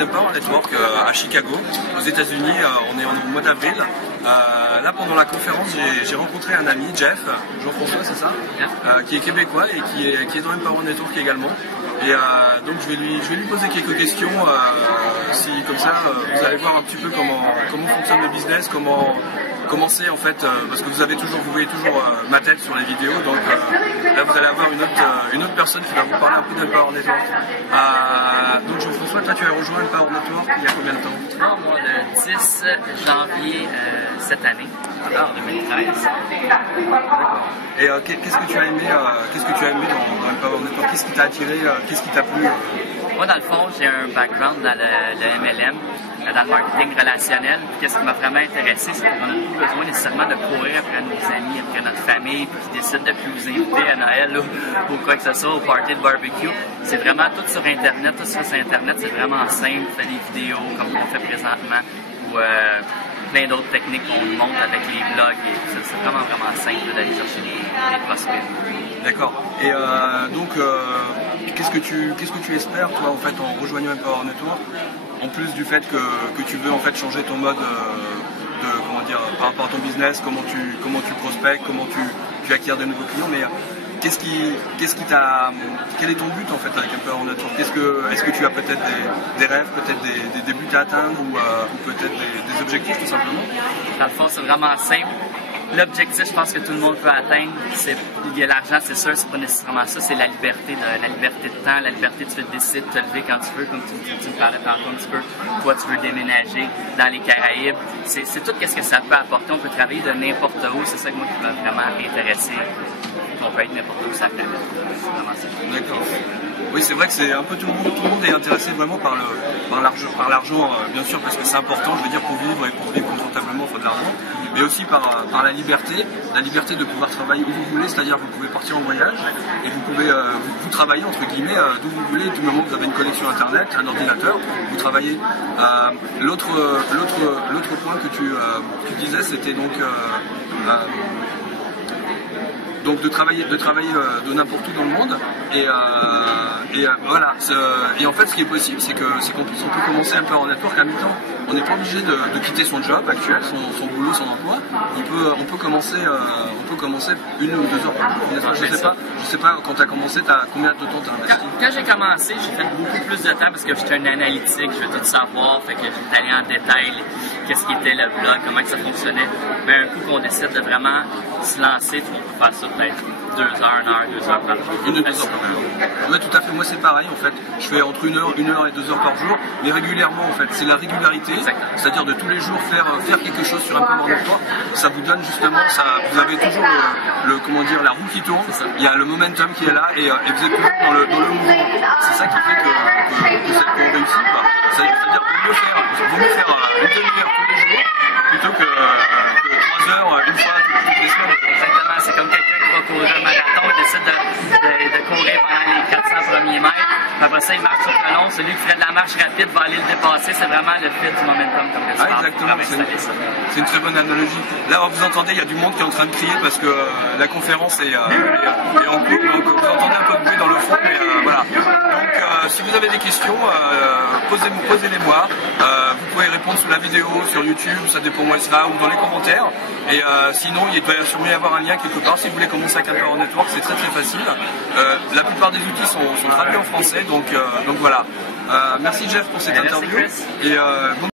d'Empower Network à Chicago, aux États-Unis. On est au mois d'avril. Là, pendant la conférence, j'ai rencontré un ami, Jeff, Jean-François, c'est ça, qui est québécois et qui est dans Empower Network également. Et donc je vais lui poser quelques questions, si comme ça vous allez voir un petit peu comment fonctionne le business, comment c'est en fait, parce que vous voyez toujours ma tête sur les vidéos, donc là vous allez avoir une autre personne qui va vous parler un peu d'Empower Network. Donc Jean-François, toi tu as rejoint Empower Network il y a combien de temps? Moi le 10 janvier cette année, en 2013. Et qu'est-ce que tu as aimé, dans Empower Network? Qu'est-ce qui t'a attiré, qu'est-ce qui t'a plu? Moi, dans le fond, j'ai un background dans le MLM, dans le marketing relationnel. Qu'est-ce qui m'a vraiment intéressé, c'est qu'on n'a pas besoin nécessairement de courir après nos amis, après notre famille, puis qui décident de plus vous inviter à Noël ou quoi que ce soit, au party de barbecue. C'est vraiment tout sur Internet. Tout sur Internet, c'est vraiment simple. On fait des vidéos comme on fait présentement, ou plein d'autres techniques qu'on nous montre avec les blogs. C'est vraiment simple d'aller chercher des prospects. D'accord. Et donc, qu'est-ce que tu espères, toi, en fait, en rejoignant Empower Network, en plus du fait que tu veux en fait changer ton mode comment dire, par rapport à ton business, comment tu prospectes, comment tu acquiers de nouveaux clients, mais quel est ton but en fait avec Empower Network? Est-ce que tu as peut-être des rêves, peut-être des buts à atteindre ou peut-être des objectifs tout simplement? Dans le fond, c'est vraiment simple. L'objectif, je pense que tout le monde peut atteindre, il y a l'argent, c'est sûr, c'est pas nécessairement ça, c'est la liberté de temps, la liberté de décider de te lever quand tu veux, comme tu me parlais tantôt un petit peu. Toi, tu veux déménager dans les Caraïbes. C'est tout ce que ça peut apporter. On peut travailler de n'importe où, c'est ça que moi qui m'a vraiment intéressé. On peut être n'importe où, ça fait. C'est vraiment ça. D'accord. Oui, c'est vrai que c'est un peu tout le monde est intéressé vraiment par l'argent, bien sûr, parce que c'est important, je veux dire, pour vivre et pour vivre confortablement, il faut de l'argent, mais aussi par la liberté de pouvoir travailler où vous voulez, c'est-à-dire vous pouvez partir en voyage et vous pouvez vous travailler entre guillemets d'où vous voulez, du moment que vous avez une connexion internet, un ordinateur, vous travaillez. L'autre point que tu disais, c'était donc de travailler de n'importe où dans le monde et voilà. Et en fait, ce qui est possible, c'est qu'on peut commencer un peu en network à mi-temps. On n'est pas obligé de quitter son job actuel, son boulot, son emploi. On peut commencer 1 ou 2 heures par jour. Je sais pas quand tu as commencé, combien de temps tu as investi? Quand j'ai commencé, j'ai fait beaucoup plus de temps parce que j'étais un analytique, je veux tout savoir, fait que j'étais allé en détail, qu'est-ce qui était le blog, comment que ça fonctionnait. Mais un coup qu'on décide de vraiment se lancer, on peut faire ça peut-être 2 heures, 1 heure, 2 heures par jour. 1 ou 2 heures par jour. Oui, tout à fait. Moi, c'est pareil en fait. Je fais entre 1 heure et 2 heures par jour, mais régulièrement en fait. C'est la régularité, c'est-à-dire de tous les jours faire quelque chose sur Empower Network. Ça vous donne justement, vous avez toujours la roue qui tourne. Il y a le momentum qui est là et vous êtes toujours dans le mouvement. C'est ça qui fait qu'on réussit. C'est-à-dire qu'il vaut mieux faire une demi-heure tous les jours plutôt que 3 heures une fois toutes les semaines. Exactement, c'est comme quelqu'un qui va courir un marathon et décide de courir pendant les 400 premiers mètres. Après ça, il marche sur le long. Celui qui ferait de la marche rapide va aller le dépasser. C'est vraiment le fit du momentum comme ça. Exactement, c'est une très bonne analogie. Là, vous entendez, il y a du monde qui est en train de crier parce que la conférence est en cours. Donc vous entendez un peu de bruit dans le fond, mais voilà. Donc si vous avez des questions, posez-les-moi. Vous pouvez répondre sous la vidéo, sur YouTube, ça dépend où elle sera, ou dans les commentaires. Et sinon, il doit sûrement y avoir un lien quelque part. Si vous voulez commencer avec Empower Network, c'est très très facile. La plupart des outils sont traduits en français, donc voilà. Merci Jeff pour cette interview. Et bon